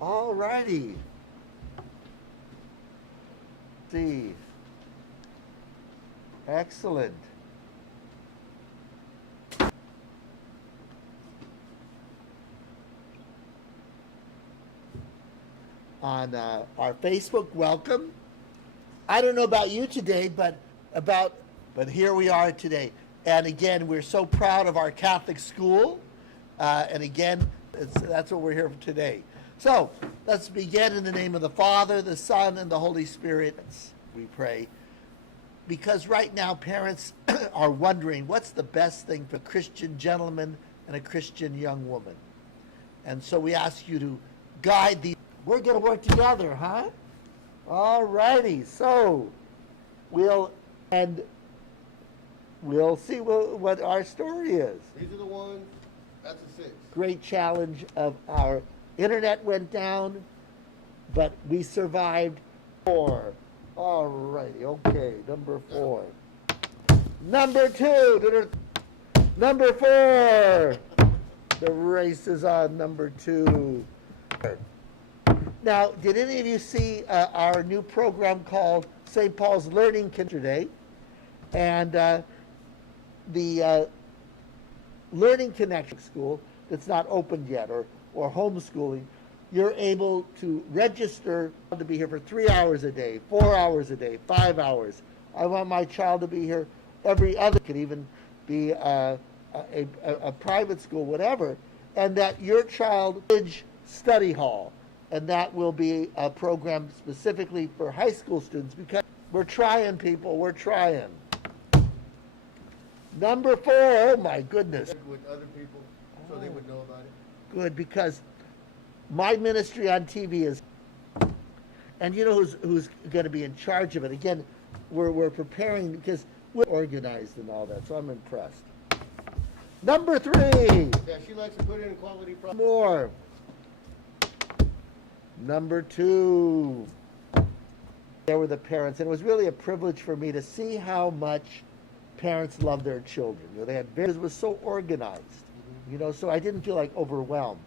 All righty. See. Excellent. On our Facebook, welcome. I don't know about you today, but here we are today. And again, we're so proud of our Catholic school. And again, that's what we're here for today. So let's begin in the name of the Father, the Son, and the Holy Spirit. We pray. Because right now, parents are wondering what's the best thing for a Christian gentleman and a Christian young woman. And so we ask you to guide these. We're going to work together, huh? All righty. So we'll see what our story is. These are the ones. That's a 6. Great challenge of our internet went down, but we survived. 4. All righty. Okay. Number 4. Number 2. Number 4. The race is on number 2. Now, did any of you see our new program called St. Paul's Learning today? And the Learning Connection School that's not opened yet, or homeschooling, you're able to register to be here for 3 hours a day, 4 hours a day, 5 hours. I want my child to be here every other. It could even be a private school, whatever, and that your child study hall. And that will be a program specifically for high school students, because we're trying, people. We're trying. Number 4. Oh my goodness. With other people, so they would know about it. Good, because my ministry on TV is, and you know who's going to be in charge of it. Again, we're preparing because we're organized and all that. So I'm impressed. Number 3. Yeah, she likes to put in quality products. More. Number 2. There were the parents, and it was really a privilege for me to see how much parents love their children. You know, they had it was so organized. You know, so I didn't feel like overwhelmed.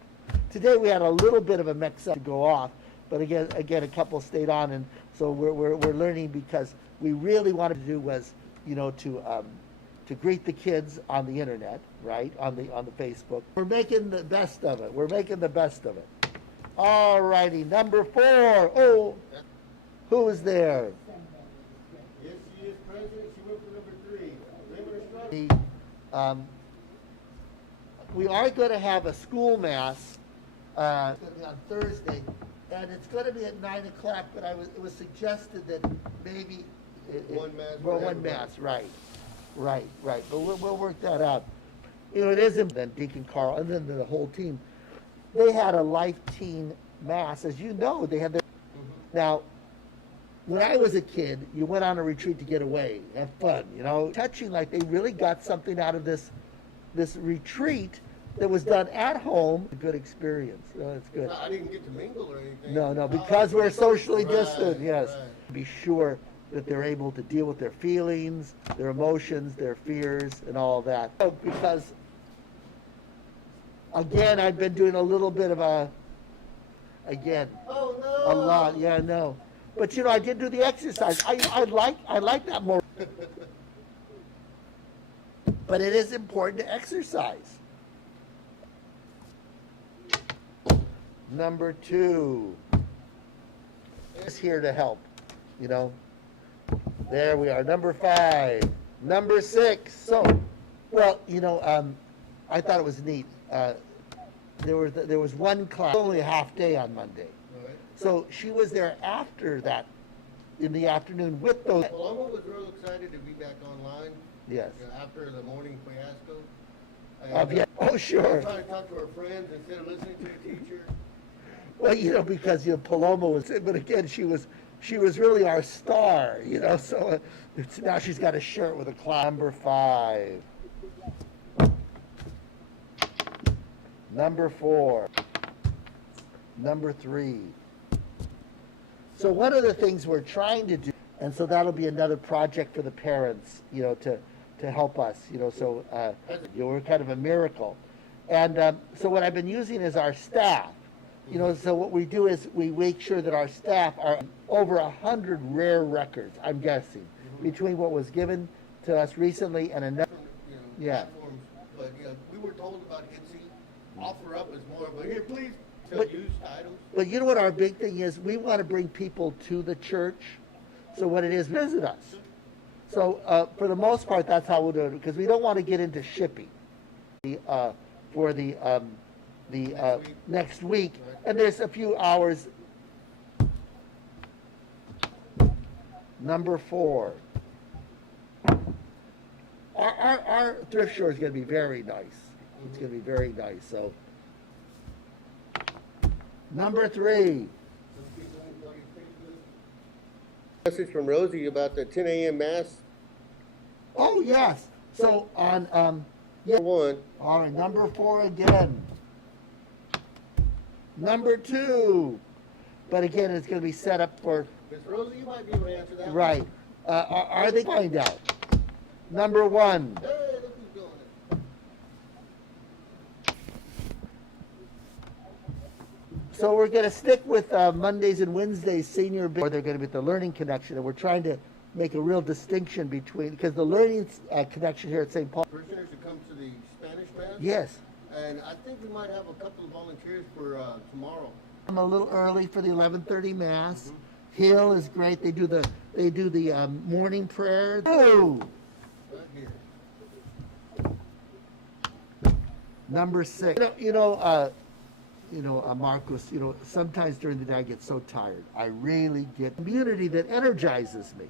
Today we had a little bit of a mix-up to go off, but again, a couple stayed on, and so we're learning, because we really wanted to do was, you know, to greet the kids on the internet, right, on the Facebook. We're making the best of it. We're making the best of it. All righty, number 4. Oh, who is there? Yes, she is president. She went for number 3. We are going to have a school mass. It's going to be on Thursday, and it's going to be at 9 o'clock. But it was suggested that maybe One mass. One mass, right. But we'll work that out. You know, it isn't then Deacon Carl and then the whole team. They had a life teen mass, as you know. They had their Now, when I was a kid, you went on a retreat to get away, have fun, you know. Touching, like they really got something out of this retreat that was done at home. A good experience. So it's good. I didn't get to mingle or anything. No, because we're socially distant. Yes. Right. Be sure that they're able to deal with their feelings, their emotions, their fears, and all that. Because again, I've been doing a little bit of a lot. Yeah, I know. But you know, I did do the exercise. I like that more. But it is important to exercise. Number 2 is here to help. You know. There we are. Number 5. Number 6. So, well, you know, I thought it was neat. There was one class, only a half day on Monday. Right. So she was there after that, in the afternoon with those. Paloma was real excited to be back online. Yes. After the morning fiasco. Yeah. Oh, sure. Trying to talk to her friends instead of listening to the teacher. Well, you know, because Paloma was, but again, she was really our star. You know, so now she's got a shirt with a cloud. Number 5. Number 4. Number 3. So one of the things we're trying to do, and so that'll be another project for the parents, you know, to help us, you know, so we're kind of a miracle. And so what I've been using is our staff. You know, so what we do is we make sure that our staff are over 100 rare records, I'm guessing, between what was given to us recently and another. Yeah. Platforms, but we were told about Etsy. Offer up is more, but here, please, But- use titles. But you know what our big thing is? We want to bring people to the church. So what it is, visit us. So for the most part, that's how we'll do it, because we don't want to get into shipping for the next week. And there's a few hours. Number 4. Our thrift store is going to be very nice. It's going to be very nice. So, number 3. Message from Rosie about the 10 a.m. mass. Oh yes. So on yeah. One. All right. Number 4 again. Number 2. But again, it's going to be set up for Miss Rosie, you might be able to answer that. right. Are they find out? Number 1. Hey, look who's doing it. So we're going to stick with Mondays and Wednesdays senior, or they're going to be at the Learning Connection, and we're trying to make a real distinction between, because the Learning Connection here at St. Paul. Parishioners to come to the Spanish mass. Yes, And I think we might have a couple of volunteers for tomorrow. I'm a little early for the 11:30 Mass. Hill is great. They do the morning prayer. Oh, Right here. number 6. Marcos. Sometimes during the day I get so tired. I really get community that energizes me.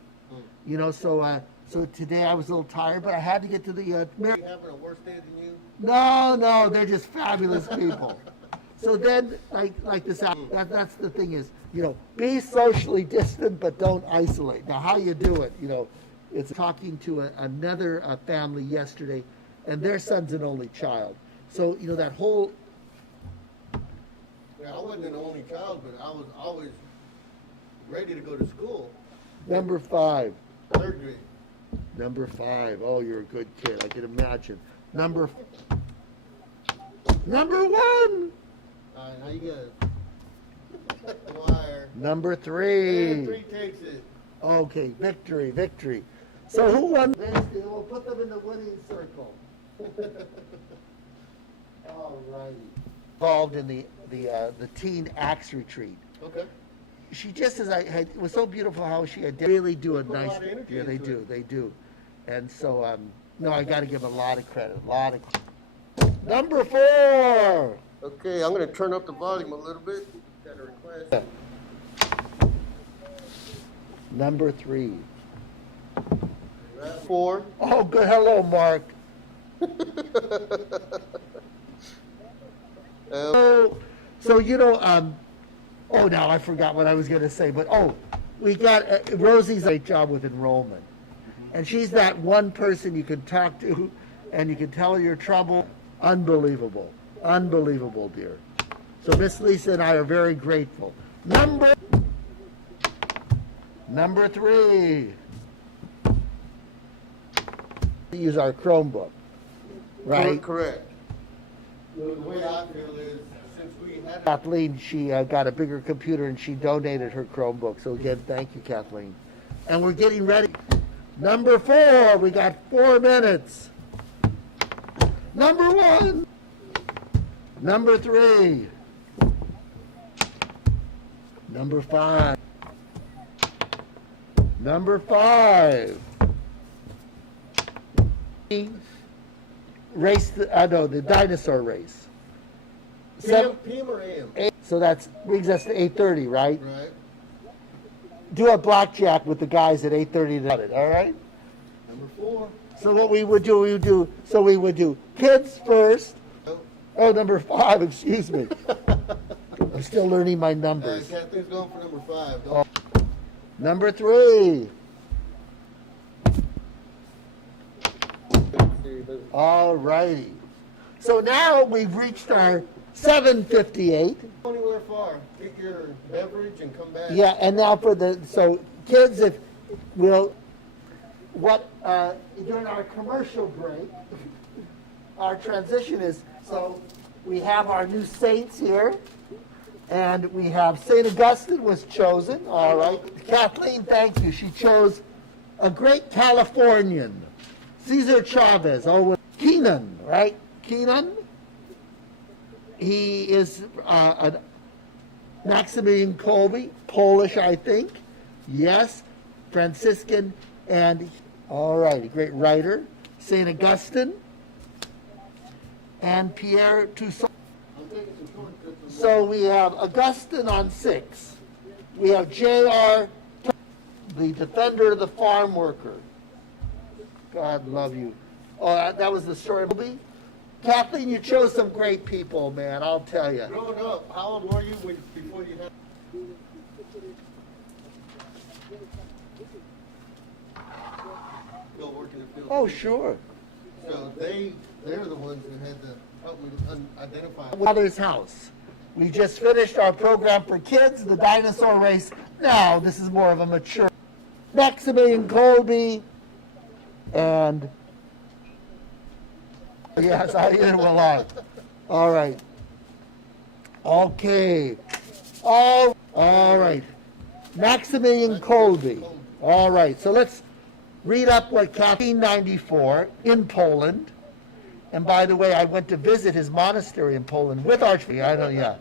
So today I was a little tired, but I had to get to the. Are you having a worse day than you? No, they're just fabulous people. So then, like this, that's the thing is, be socially distant, but don't isolate. Now, how you do it, it's talking to another family yesterday, and their son's an only child. So, that whole. Yeah, I wasn't an only child, but I was always ready to go to school. Number 5. 3rd grade. Number 5. Oh, you're a good kid. I can imagine. Number 1. All right, now you got wire. Number And 3. 3 takes it. Okay, victory. So who won? We'll put them in the winning circle. All righty. Involved in the teen Acts retreat. Okay. She just it was so beautiful how she had really do a Put a nice. lot of energy Yeah, into they do. And so no, I got to give a lot of credit. Number 4. Okay, I'm going to turn up the volume a little bit. Got a request. Number 3. 4. Oh, good. Hello, Mark. So now I forgot what I was going to say, but we got Rosie's a great job with enrollment, and she's that one person you can talk to, and you can tell her your trouble. Unbelievable, dear. So Miss Lisa and I are very grateful. Number 3. We use our Chromebook, right? Correct. The way I feel is, since we had Kathleen, she got a bigger computer and she donated her Chromebook. So again, thank you, Kathleen. And we're getting ready. Number 4, we got 4 minutes. Number 1. Number 3. Number 5. Number 5. Race, the dinosaur race. PM or AM? So that brings us to 8:30, right? Right. Do a blackjack with the guys at 8:30. All right. Number 4. So what we would do, kids first. Oh, number 5. Excuse me. I'm still learning my numbers. Kathleen's going for number 5. Oh. Number 3. All righty. So now we've reached our 7:58. Go anywhere far. Get your beverage and come back. Yeah, and now kids, if we'll, during our commercial break, our transition is, so we have our new saints here, And we have St. Augustine was chosen. All right. Kathleen, thank you. She chose a great Californian, Cesar Chavez. Oh, Keenan, right? Keenan. He is a Maximilian Kolbe, Polish, I think. Yes. Franciscan. And, all right, a great writer. St. Augustine. And Pierre Toussaint. So we have Augustine on 6. We have J.R., the defender of the farm worker. God love you. Oh, that was the story. Kathleen, you chose some great people, man, I'll tell you. Growing up, how old were you before you had... Still working in the field? Oh, sure. So they're the ones that had to help me identify. Mother's house. We just finished our program for kids, the dinosaur race. Now, this is more of a mature. Maximilian Kolbe, and yes, either will I. All right. Okay. All right. Maximilian Kolbe. All right. So let's read up what 1894 in Poland. And by the way, I went to visit his monastery in Poland with Archbishop. I don't, yeah,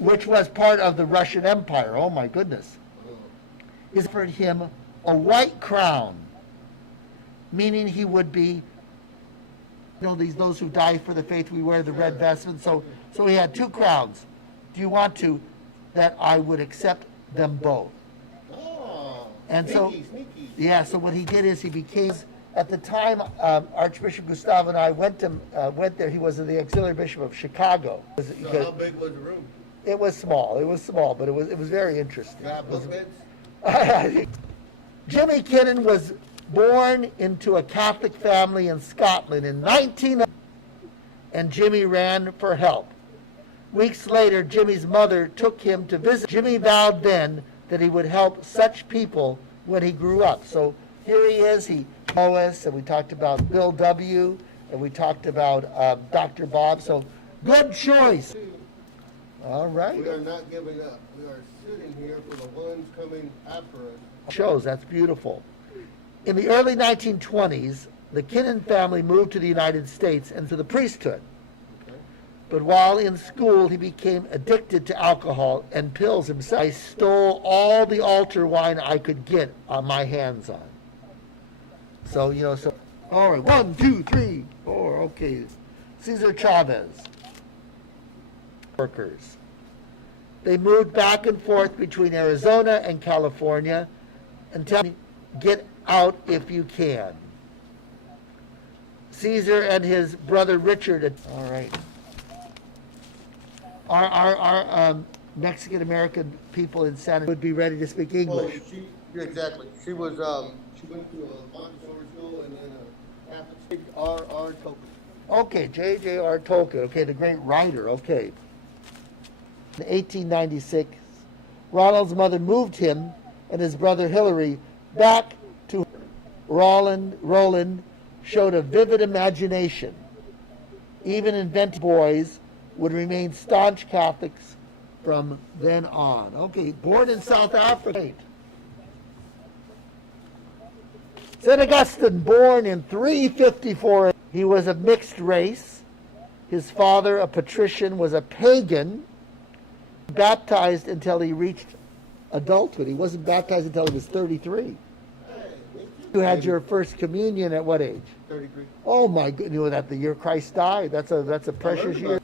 which was part of the Russian Empire. Oh my goodness! Is offered him a white crown, meaning he would be, those who die for the faith. We wear the red vestment. So he had 2 crowns. Do you want that I would accept them both? Oh, and sneaky. Yeah. So what he did is he became. At the time, Archbishop Gustav and I went there. He was the auxiliary bishop of Chicago. So how big was the room? It was small. It was small, but it was very interesting. Jimmy Kinnan was born into a Catholic family in Scotland in 1900, and Jimmy ran for help. Weeks later, Jimmy's mother took him to visit. Jimmy vowed then that he would help such people when he grew up. So here he is. He Lois, and we talked about Bill W., and we talked about Dr. Bob. So good choice. All right. We are not giving up. We are sitting here for the ones coming after us. Shows, that's beautiful. In the early 1920s, the Kinnan family moved to the United States and to the priesthood. Okay. But while in school, he became addicted to alcohol and pills himself. I stole all the altar wine I could get on my hands on. So, all right, 1, 2, 3, 4, okay. Cesar Chavez. Workers. They moved back and forth between Arizona and California until get out if you can. Caesar and his brother Richard. All right. Our Mexican American people in Santa would be ready to speak English. Well, exactly. She was. She went to a Montessori school and then a Catholic. R. Tolkien. Okay, J.J.R. Tolkien. Okay, the great writer. Okay. In 1896, Ronald's mother moved him and his brother Hilary back to Roland showed a vivid imagination. Even inventive boys would remain staunch Catholics from then on. Okay, born in South Africa. St. Augustine, born in 354. He was of mixed race. His father, a patrician, was a pagan, baptized until he reached adulthood. He wasn't baptized until he was 33. You had your first communion at what age? 33. Oh my goodness, you know that the year Christ died? That's a precious year.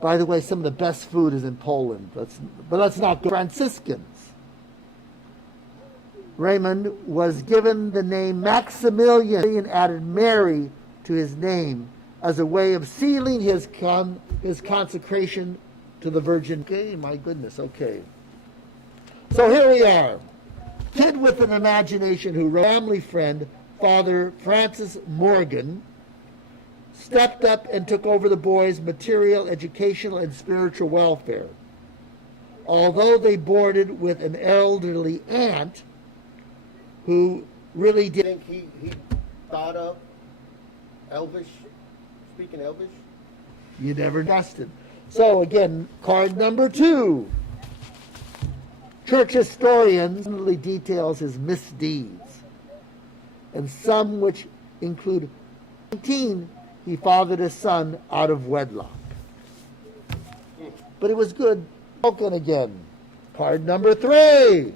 By the way, some of the best food is in Poland. But let's not go. Franciscans. Raymond was given the name Maximilian and added Mary to his name as a way of sealing his consecration to the Virgin. Okay, my goodness, okay. So here we are. Kid with an imagination who wrote family friend, Father Francis Morgan, stepped up and took over the boys' material, educational, and spiritual welfare. Although they boarded with an elderly aunt who really did. I think he thought of Elvish, speaking Elvish. You never Augustine. So again, card number 2. Church historians details his misdeeds, and some which include 19, he fathered a son out of wedlock. But it was good. Spoken again. Card number 3.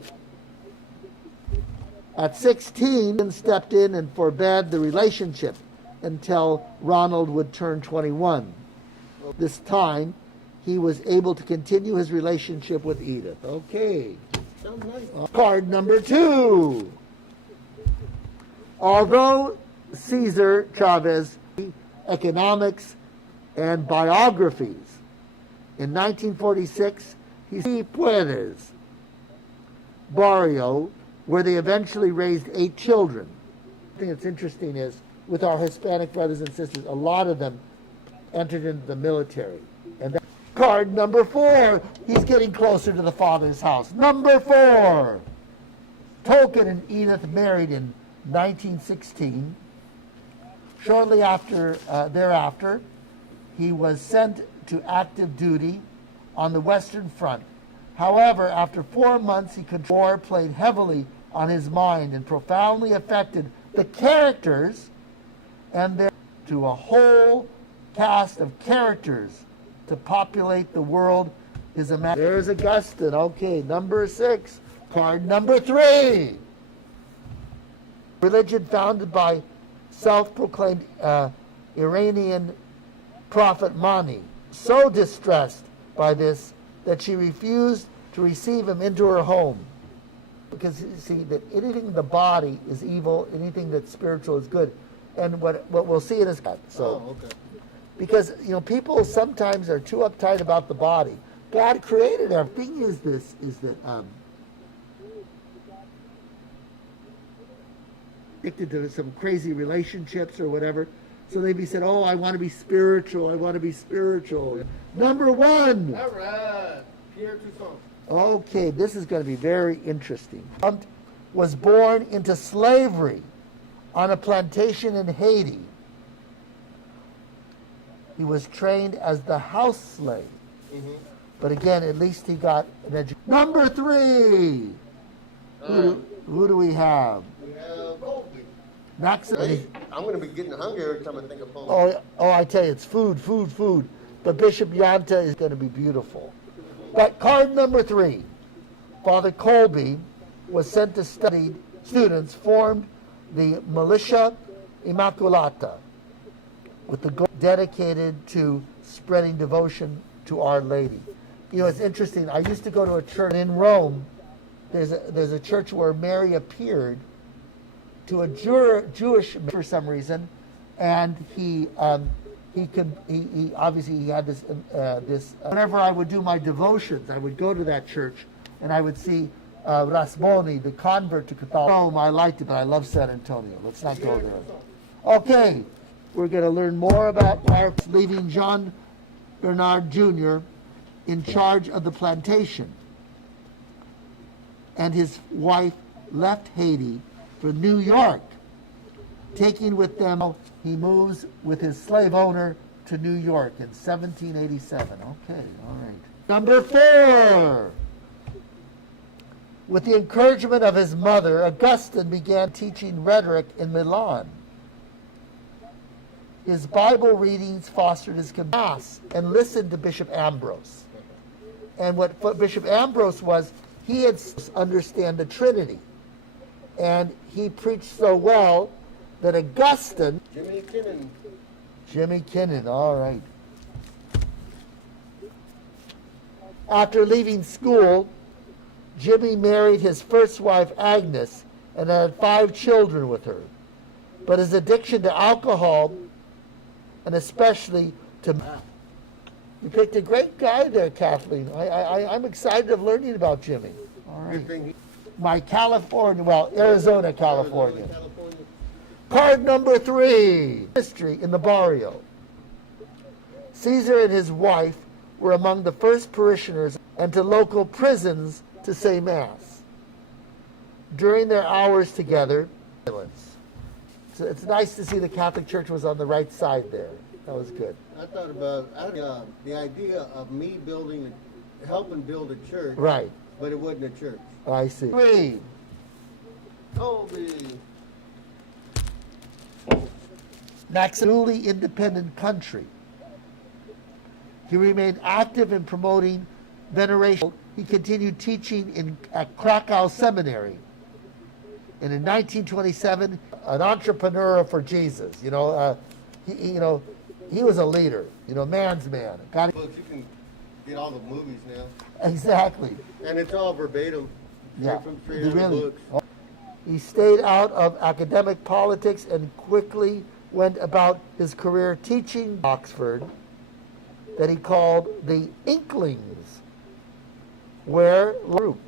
At 16, he stepped in and forbade the relationship until Ronald would turn 21. This time, he was able to continue his relationship with Edith. Okay. Card number 2. Although Cesar Chavez, economics and biographies, in 1946, he Puentes barrio, where they eventually raised 8 children. The thing that's interesting is, with our Hispanic brothers and sisters, a lot of them entered into the military. And then, card number 4, he's getting closer to the father's house. Number 4, Tolkien and Edith married in 1916. Shortly thereafter, he was sent to active duty on the Western Front. However, after 4 months, war played heavily on his mind and profoundly affected the characters and their to a whole cast of characters to populate the world is a matter. There's Augustine. Okay, number 6. Card number 3. Religion founded by self-proclaimed Iranian prophet Mani, so distressed by this that she refused to receive him into her home. Because you see that anything in the body is evil, anything that's spiritual is good. And what we'll see in this. So, okay. Because people sometimes are too uptight about the body. God created everything. Is that addicted to some crazy relationships or whatever. So they said, "Oh, I want to be spiritual. I want to be spiritual." Number 1. All right. Pierre Toussaint. Okay, this is going to be very interesting. Hunt was born into slavery on a plantation in Haiti. He was trained as the house slave. Mm-hmm. But again, at least he got an education. Number 3. Who do we have? We have Colby. Max. Hey, I'm going to be getting hungry every time I think of Colby. Oh, I tell you, it's food. But Bishop Yanta is going to be beautiful. But card number 3. Father Colby was sent to study. Students formed the Militia Immaculata with the goal dedicated to spreading devotion to Our Lady. It's interesting. I used to go to a church in Rome. There's a church where Mary appeared to a Jewish for some reason, and he obviously had this. Whenever I would do my devotions, I would go to that church, and I would see Rasmoni, the convert to Catholicism. I liked it, but I love San Antonio. Let's not go there. Okay, we're going to learn more about our leaving John Bernard Jr. in charge of the plantation, and his wife left Haiti for New York, taking with them. He moves with his slave owner to New York in 1787. Okay, all right. Number 4. With the encouragement of his mother, Augustine began teaching rhetoric in Milan. His Bible readings fostered his mass and listened to Bishop Ambrose. And what Bishop Ambrose was, he had understand the Trinity. And he preached so well that Augustine... Jimmy Kinnan, all right. After leaving school, Jimmy married his first wife, Agnes, and had 5 children with her. But his addiction to alcohol, and especially to... You picked a great guy there, Kathleen. I'm excited of learning about Jimmy. All right. Arizona, California. Card number 3. History in the barrio. Caesar and his wife were among the first parishioners and to local prisons to say Mass. During their hours together, so it's nice to see the Catholic Church was on the right side there. That was good. I thought about the idea of me helping build a church, Right. but it wasn't a church. I see. Three. Colby. Next, newly independent country. He remained active in promoting veneration. He continued teaching at Krakow Seminary. And in 1927, an entrepreneur for Jesus. He was a leader. Man's man. Books, you can get all the movies now. Exactly. And it's all verbatim. Yeah. From straight out of books. He stayed out of academic politics and quickly went about his career teaching Oxford, that he called the Inklings, where group.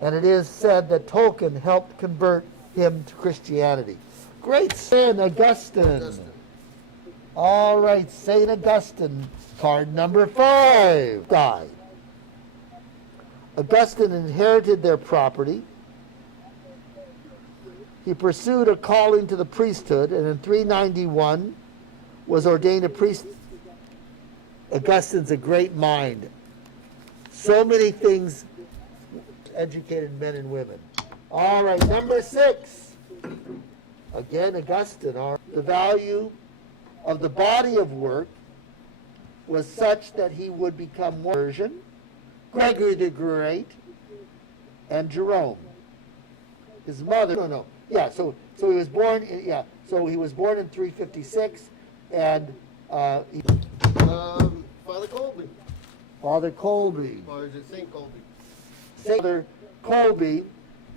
And it is said that Tolkien helped convert him to Christianity. Great St. Augustine. All right, St. Augustine, card number 5. Died. Augustine inherited their property. He pursued a calling to the priesthood, and in 391 was ordained a priest. Augustine's a great mind. So many things, educated men and women. All right, number 6. Again, Augustine. The value of the body of work was such that he would become more Persian, Gregory the Great, and Jerome. His mother, so he was born in 356, and Father Colby. Father Colby. Or is it St. Colby? Father Colby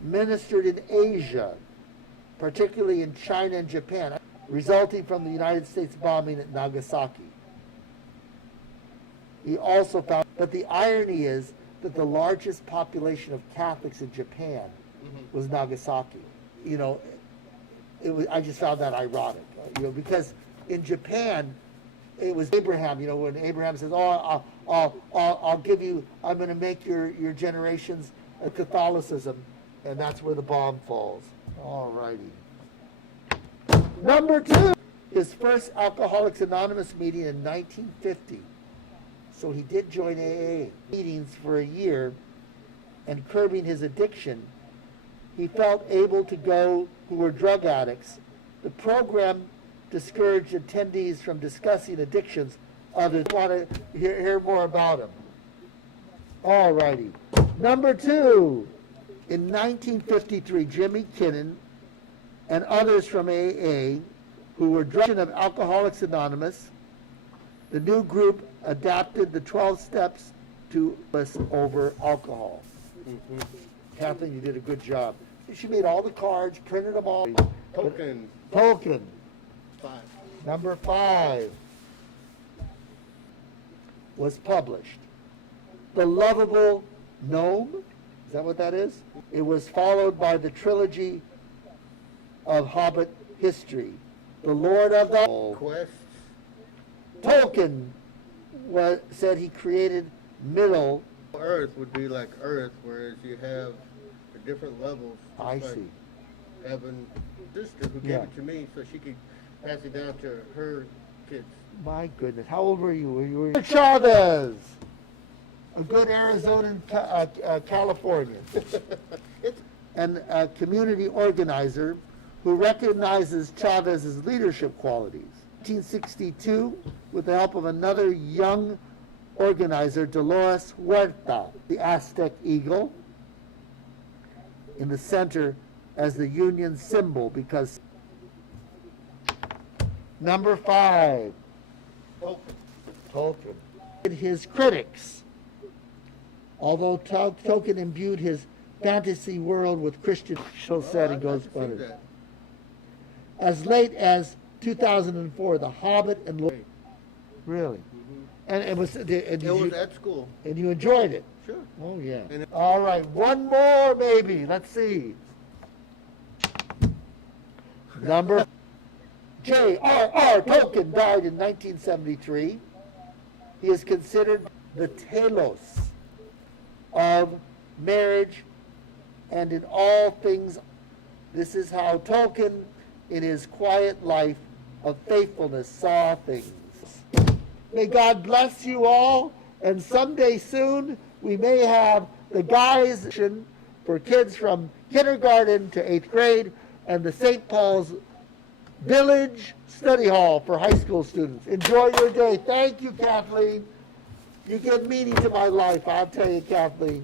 ministered in Asia, particularly in China and Japan, resulting from the United States bombing at Nagasaki. He also found, but the irony is that the largest population of Catholics in Japan was Nagasaki. I just found that ironic, because in Japan, it was Abraham, when Abraham says, I'll give you, I'm going to make your generations a Catholicism, and that's where the bomb falls. All righty. Number 2, his first Alcoholics Anonymous meeting in 1950. So he did join AA meetings for a year, and curbing his addiction, he felt able to go who were drug addicts. The program discouraged attendees from discussing addictions. Others want to hear more about him. All righty. Number 2, in 1953, Jimmy Kinnon and others from AA who were drugged of Alcoholics Anonymous, the new group adapted the 12 steps to us over alcohol. Kathleen, you did a good job. She made all the cards, printed them all. Tolkien. 5. Number 5 was published. The Lovable Gnome, is that what that is? It was followed by the trilogy of Hobbit history. The Lord of the Quests. Tolkien said he created Middle. Earth would be like Earth, whereas you have the different levels. I like see. Having a sister who gave it to me so she could pass it down to her kids. My goodness, how old were you? You were Chavez, a good Arizonan, Californian, and a community organizer who recognizes Chavez's leadership qualities. 1962, with the help of another young organizer, Dolores Huerta, the Aztec eagle, in the center as the Union symbol, because number 5, Tolkien. His critics, although Tolkien imbued his fantasy world with Christian social setting, goes further. As late as 2004, The Hobbit and Lord. Really? And it was. It was at school. And you enjoyed it. Sure. Oh yeah. All right, one more maybe. Let's see. Number J.R.R. Tolkien died in 1973. He is considered the telos of marriage and in all things. This is how Tolkien, in his quiet life of faithfulness, saw things. May God bless you all. And someday soon, we may have the guys for kids from kindergarten to 8th grade and the St. Paul's Village Study Hall for high school students. Enjoy your day. Thank you, Kathleen. You give meaning to my life, I'll tell you, Kathleen.